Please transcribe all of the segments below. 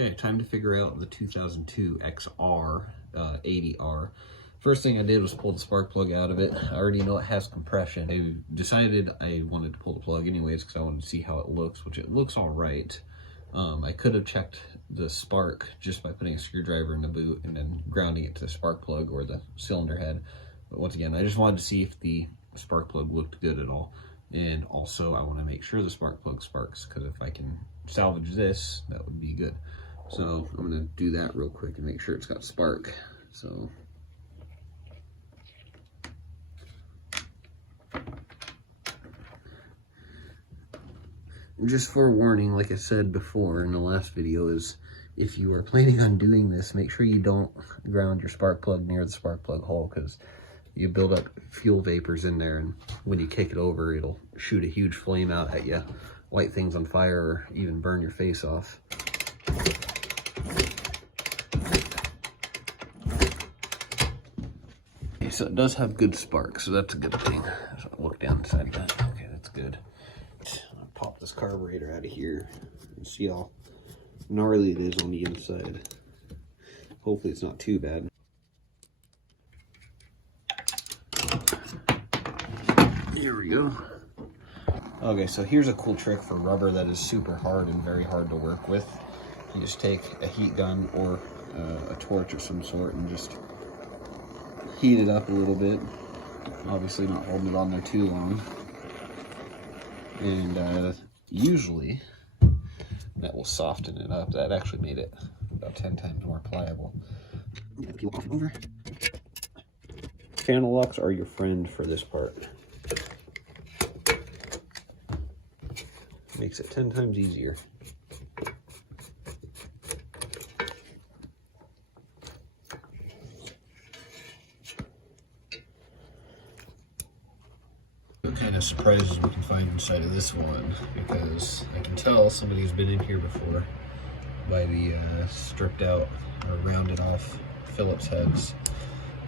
Okay, time to figure out the 2002 XR80R. First thing I did was pull the spark plug out of it. I already know it has compression. I decided I wanted to pull the plug anyways because I wanted to see how it looks, which it looks all right. I could have checked the spark just by putting a screwdriver in the boot and then grounding it to the spark plug or the cylinder head. But once again, I just wanted to see if the spark plug looked good at all. And also I want to make sure the spark plug sparks, because if I can salvage this, that would be good. So I'm going to do that real quick and make sure it's got spark. So just for warning, like I said before in the last video, is if you are planning on doing this, make sure you don't ground your spark plug near the spark plug hole, because you build up fuel vapors in there, and when you kick it over, it'll shoot a huge flame out at you, light things on fire, or even burn your face off. Okay, so it does have good spark, so that's a good thing. So I'll look down inside of that. Okay, that's good. I'll pop this carburetor out of here and see how gnarly it is on the inside. Hopefully it's not too bad. Here we go. Okay, so here's a cool trick for rubber that is super hard and very hard to work with. You just take a heat gun or a torch of some sort and just heat it up a little bit. Obviously not holding it on there too long. And usually that will soften it up. That actually made it about 10 times more pliable. I'm gonna peel off and over. Channel locks are your friend for this part. Makes it 10 times easier. What kind of surprises we can find inside of this one, because I can tell somebody's been in here before by the stripped out or rounded off Phillips heads.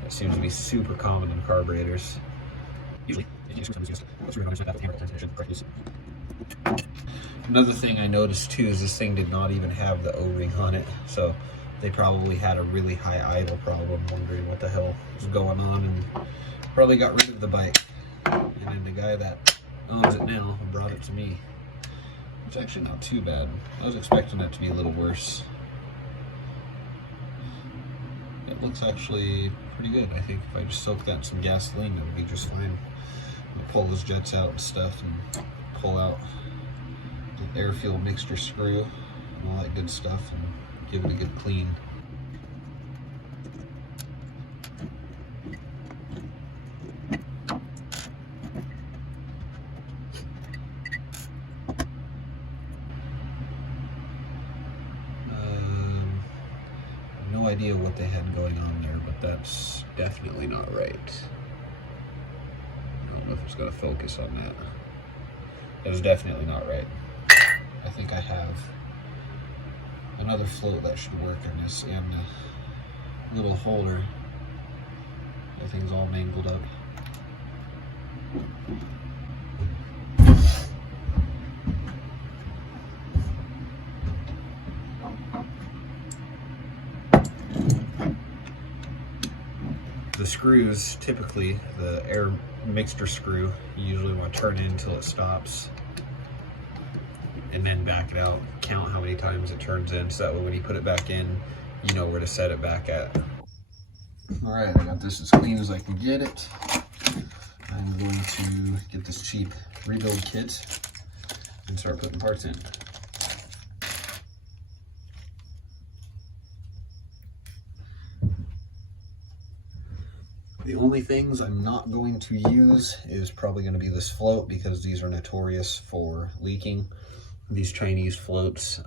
That seems to be super common in carburetors. Usually, another thing I noticed too is this thing did not even have the O-ring on it, so they probably had a really high idle problem, wondering what the hell was going on, and probably got rid of the bike. And then the guy that owns it now brought it to me. It's actually not too bad. I was expecting it to be a little worse. It looks actually pretty good. I think if I just soak that in some gasoline, it would be just fine. I'll pull those jets out and stuff and pull out the air fuel mixture screw and all that good stuff and give it a good clean. No idea what they had going on there, but that's definitely not right. I don't know if it's going to focus on that. That is definitely not right. I think I have another float that should work in this, and the little holder. Everything's all mangled up. The screws, typically the air mixture screw, you usually want to turn it until it stops and then back it out. Count how many times it turns in, so that way when you put it back in, you know where to set it back at. All right, I got this as clean as I can get it. I'm going to get this cheap rebuild kit and start putting parts in. The only things I'm not going to use is probably going to be this float, because these are notorious for leaking. These Chinese floats,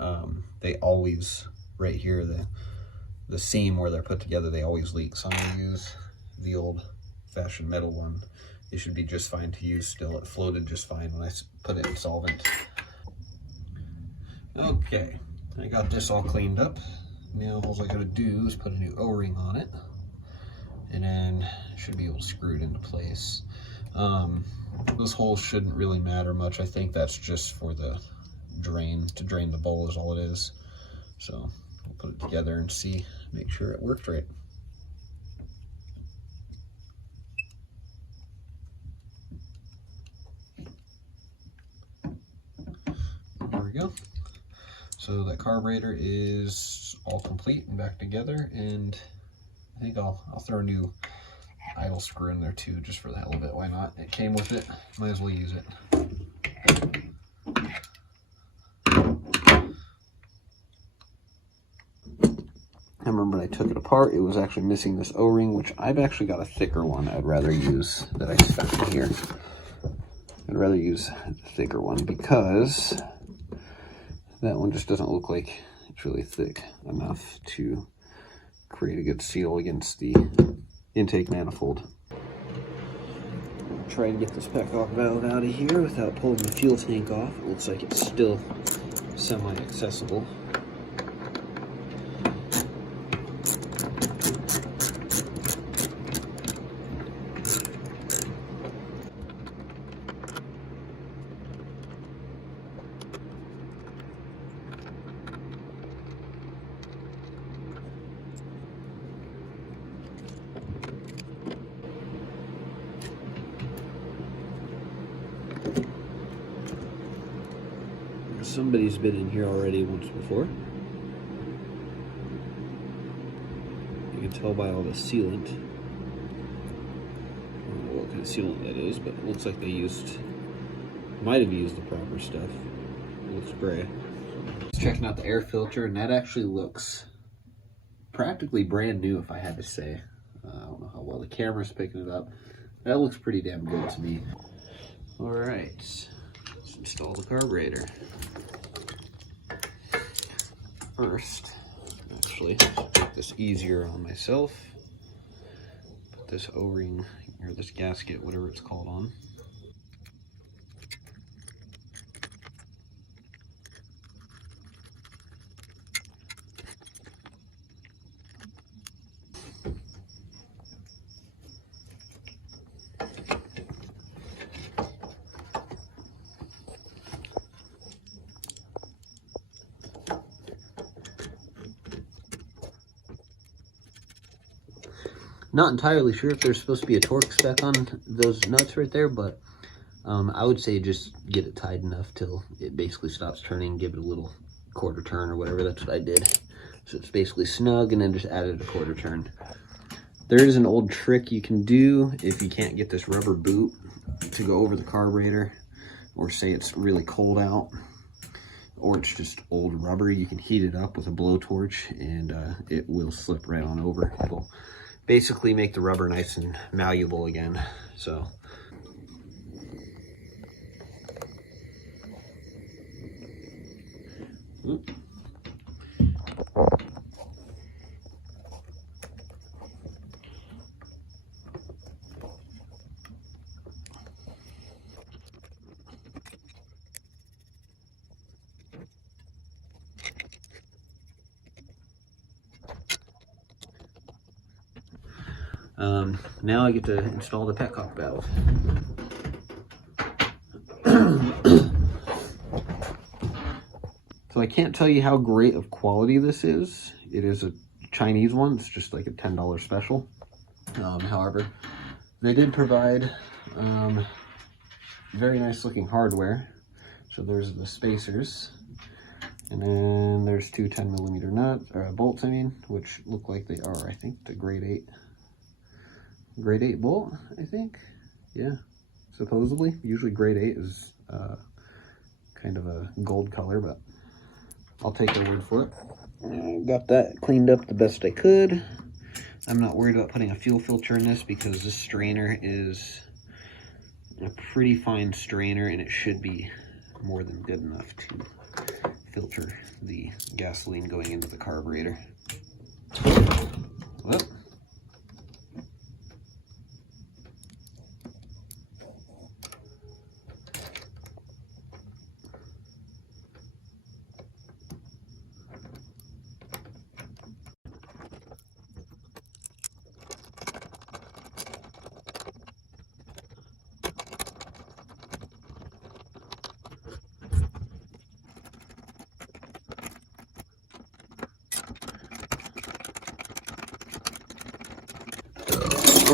they always, right here, the seam where they're put together, they always leak. So I'm going to use the old-fashioned metal one. It should be just fine to use still. It floated just fine when I put it in solvent. Okay, I got this all cleaned up. Now all I got to do is put a new O-ring on it, and then should be able to screw it into place. This hole shouldn't really matter much. I think that's just for the drain, to drain the bowl is all it is. So We'll put it together and see, make sure it worked right. There we go. So that carburetor is all complete and back together, and I think I'll throw a new idle screw in there too, just for the hell of it. Why not? It came with it, might as well use it. I remember when I took it apart, it was actually missing this O-ring, which I've actually got a thicker one I'd rather use that I stuck in here. I'd rather use the thicker one because that one just doesn't look like it's really thick enough to create a good seal against the intake manifold. Try and get this Petcock valve out of here without pulling the fuel tank off. It looks like it's still semi-accessible. Somebody's been in here already once before. You can tell by all the sealant. I don't know what kind of sealant that is, but it looks like they might have used the proper stuff. It looks gray. Just checking out the air filter, and that actually looks practically brand new, if I had to say. I don't know how well the camera's picking it up. That looks pretty damn good to me. All right, let's install the carburetor. First, actually, make this easier on myself. Put this O-ring, or this gasket, whatever it's called, on. Not entirely sure if there's supposed to be a torque spec on those nuts right there, but I would say just get it tied enough till it basically stops turning, give it a little quarter turn or whatever. That's what I did. So it's basically snug, and then just added a quarter turn. There is an old trick you can do if you can't get this rubber boot to go over the carburetor, or say it's really cold out, or it's just old rubber. You can heat it up with a blowtorch, and it will slip right on over. It'll basically make the rubber nice and malleable again. So now I get to install the Petcock valve. So I can't tell you how great of quality this is. It is a Chinese one. It's just like a $10 special. However, they did provide very nice looking hardware. So there's the spacers, and then there's two 10mm nuts, or bolts, I mean, which look like they are, I think, the grade 8 bolt, I think. Yeah, supposedly. Usually grade 8 is kind of a gold color, but I'll take their word for it. Got that cleaned up the best I could. I'm not worried about putting a fuel filter in this because this strainer is a pretty fine strainer, and it should be more than good enough to filter the gasoline going into the carburetor. Well,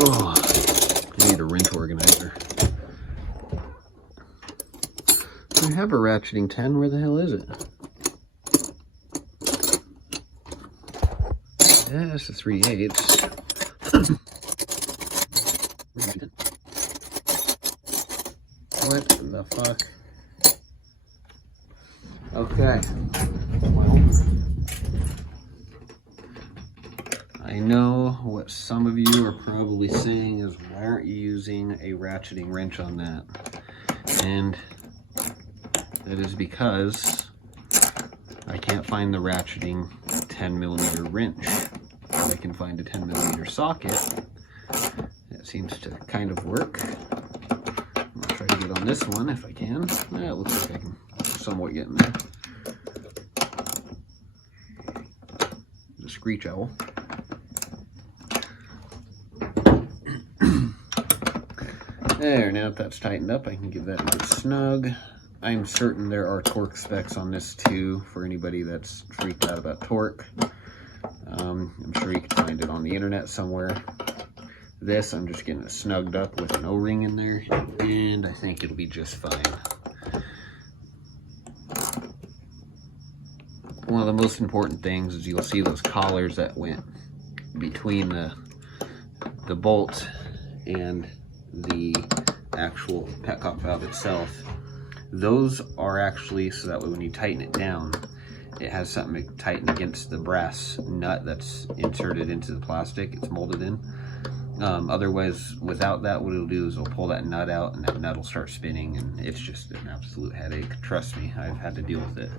Oh, I need a wrench organizer. I have a ratcheting 10. Where the hell is it? Yeah, that's the 3/8. What the fuck? Okay. Well, I know what some of you are probably saying is, why aren't you using a ratcheting wrench on that? And that is because I can't find the ratcheting 10mm wrench. I can find a 10mm socket. That seems to kind of work. I'll try to get on this one if I can. It looks like I can somewhat get in there. There's a screech owl. There, now that that's tightened up, I can give that a good snug. I'm certain there are torque specs on this too, for anybody that's freaked out about torque. I'm sure you can find it on the internet somewhere. This, I'm just getting it snugged up with an O-ring in there, and I think it'll be just fine. One of the most important things is you'll see those collars that went between the bolt and the actual petcock valve itself. Those are actually so that way when you tighten it down, it has something to tighten against the brass nut that's inserted into the plastic it's molded in. Otherwise, without that, what it'll do is it'll pull that nut out, and that nut will start spinning, and it's just an absolute headache. Trust me, I've had to deal with it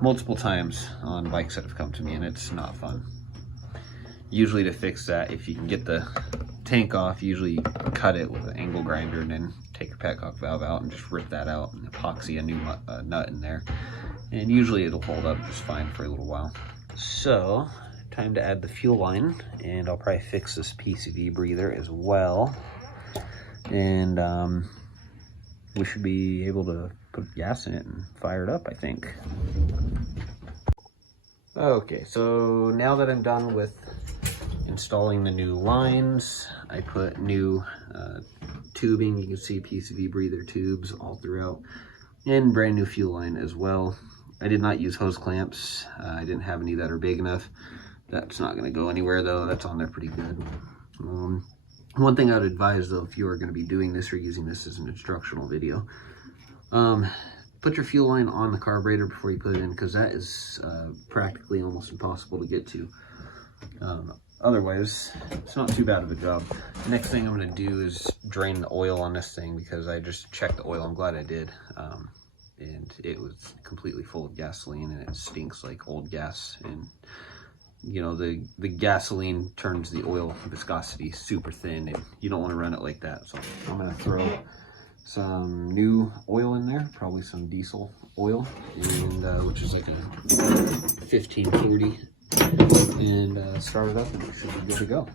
multiple times on bikes that have come to me, and it's not fun. Usually to fix that, if you can get the tank off, usually you cut it with an angle grinder and then take your petcock valve out and just rip that out and epoxy a new nut in there. And usually it'll hold up just fine for a little while. So, time to add the fuel line, and I'll probably fix this PCV breather as well. And we should be able to put gas in it and fire it up, I think. Okay, so now that I'm done with installing the new lines, I put new tubing. You can see PCV breather tubes all throughout, and brand new fuel line as well. I did not use hose clamps. I didn't have any that are big enough. That's not going to go anywhere though. That's on there pretty good. One thing I would advise though, if you are going to be doing this or using this as an instructional video, put your fuel line on the carburetor before you put it in, because that is practically almost impossible to get to. Otherwise, it's not too bad of a job. The next thing I'm going to do is drain the oil on this thing, because I just checked the oil. I'm glad I did. And it was completely full of gasoline, and it stinks like old gas. And you know, the gasoline turns the oil viscosity super thin, and you don't want to run it like that. So I'm going to throw some new oil in there, probably some diesel oil, and which is like a 1540, and start it up, and it should be good to go.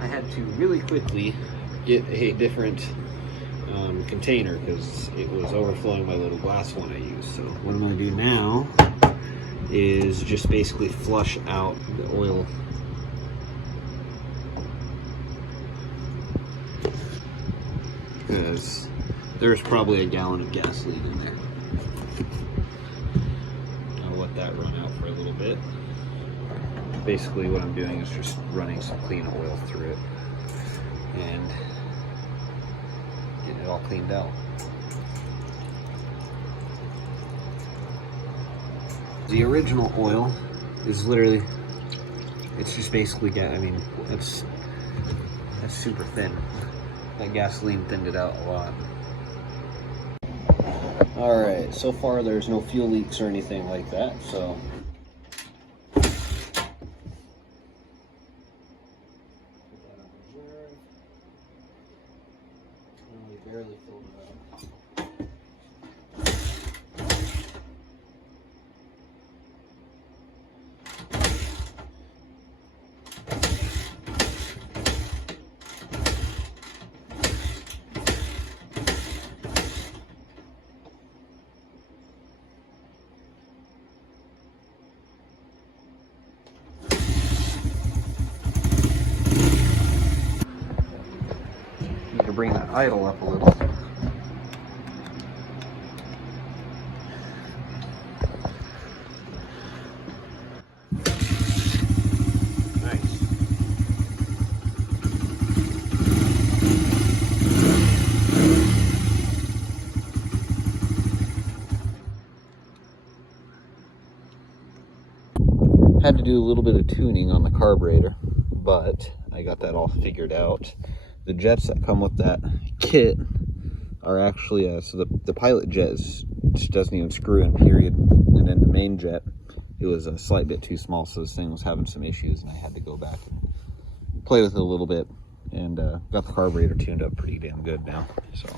I had to really quickly get a different container because it was overflowing my little glass one I used. So what I'm going to do now is just basically flush out the oil. Because there's probably a gallon of gasoline in there. I'll let that run out for a little bit. Basically what I'm doing is just running some clean oil through it and getting it all cleaned out. The original oil is literally, it's just basically, I mean, that's super thin. That gasoline thinned it out a lot. Alright, so far there's no fuel leaks or anything like that, so barely filled it up. bring that idle up a little. Had to do a little bit of tuning on the carburetor, but I got that all figured out. The jets that come with that kit are actually, so the pilot jet just doesn't even screw in, period. And then the main jet, it was a slight bit too small, so this thing was having some issues, and I had to go back and play with it a little bit, and got the carburetor tuned up pretty damn good now. So